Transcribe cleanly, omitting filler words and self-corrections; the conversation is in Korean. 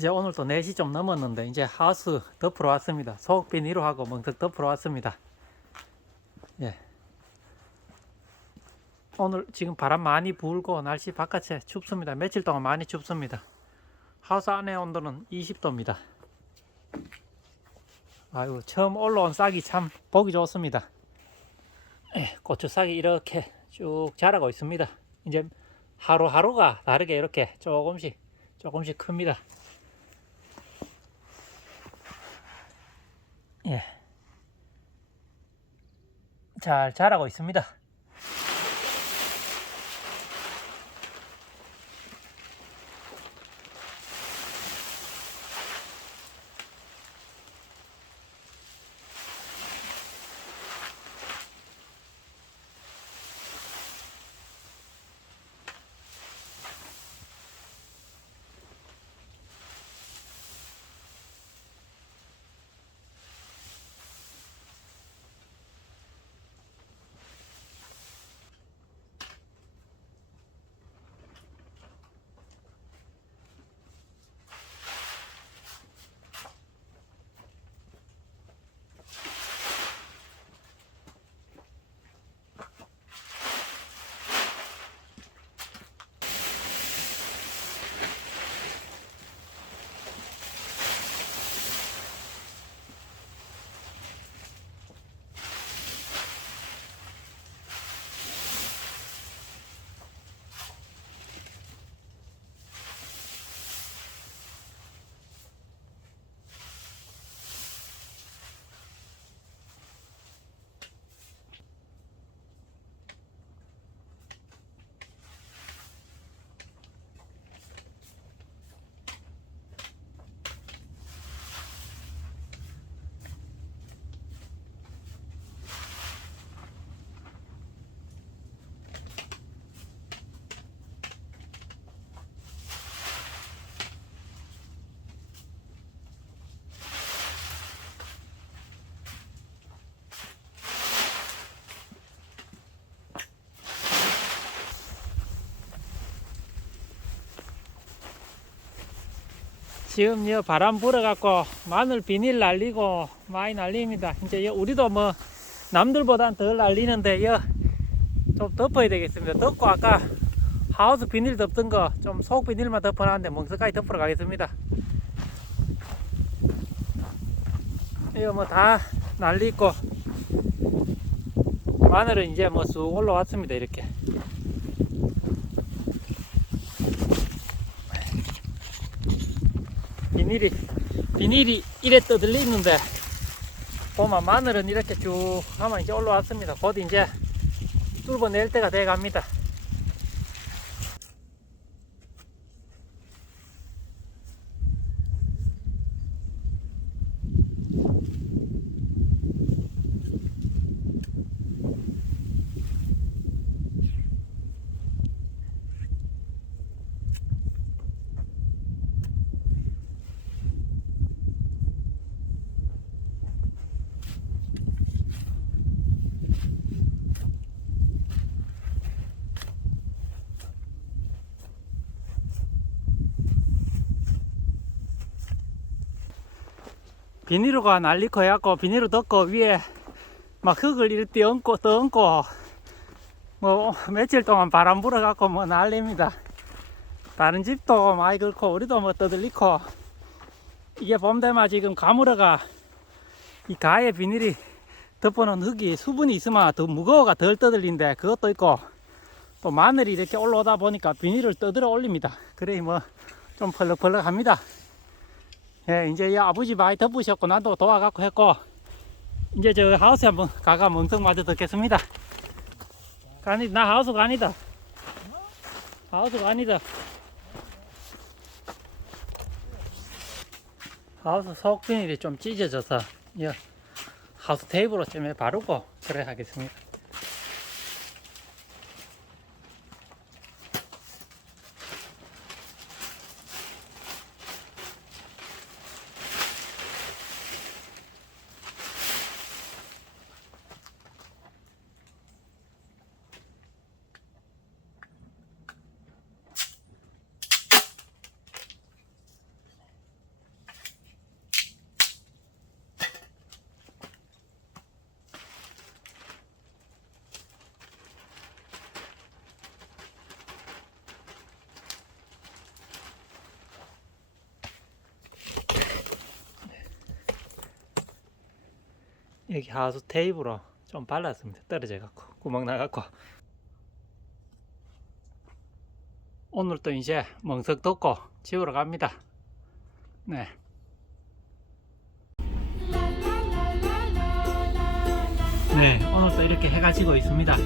이제 오늘도 4시 좀 넘었는데 이제 하우스 덮으러 왔습니다. 속 비닐하고 멍석 덮으러 왔습니다. 예. 오늘 지금 바람 많이 불고 날씨 바깥에 춥습니다. 며칠 동안 많이 춥습니다. 하우스 안에 온도는 20도입니다. 아유, 처음 올라온 싹이 참 보기 좋습니다. 예, 고추 싹이 이렇게 쭉 자라고 있습니다. 이제 하루하루가 다르게 이렇게 조금씩 큽니다. 예. 잘 자라고 있습니다. 지금 바람 불어갖고 마늘 비닐 날리고 많이 날립니다. 이제 우리도 뭐 남들보단 덜 날리는데 좀 덮어야 되겠습니다. 덮고 아까 하우스 비닐 덮던 거 좀 속 비닐만 덮어놨는데 멍석까지 덮으러 가겠습니다. 이거 뭐 다 날리고 마늘은 이제 뭐 쑥 올라왔습니다. 이렇게 비닐이 이래 떠들리는데 보면 마늘은 이렇게 쭉 하면 이제 올라왔습니다. 곧 이제 뚫어낼 때가 돼 갑니다. 비닐로가 날리고 해갖고 비닐로 덮고 위에 막 흙을 이렇게 떠얹고 뭐 며칠 동안 바람 불어갖고 뭐 난립니다. 다른 집도 많이 그렇고 우리도 뭐 떠들리고 이게 봄 되면 지금 가물어가 이 가에 비닐이 덮어놓은 흙이 수분이 있으면 더 무거워가 덜 떠들린데 그것도 있고 또 마늘이 이렇게 올라오다 보니까 비닐을 떠들어 올립니다. 그래 뭐 좀 펄럭펄럭합니다. 예, 이제 아버지 많이 덮으셨고 나도 도와갖고 했고 이제 저 하우스에 한번 가가 멍석 마저 듣겠습니다. 나 하우스가 아니다. 하우스가 아니다. 하우스 속 비닐이 좀 찢어져서 하우스 테이프로 좀 바르고 그래 하겠습니다. 여기 하수 테이프로 좀 발랐습니다. 떨어져 갖고 구멍 나 갖고. 오늘 또 이제 멍석 덮고 지우러 갑니다. 네. 네, 오늘 또 이렇게 해가 지고 있습니다.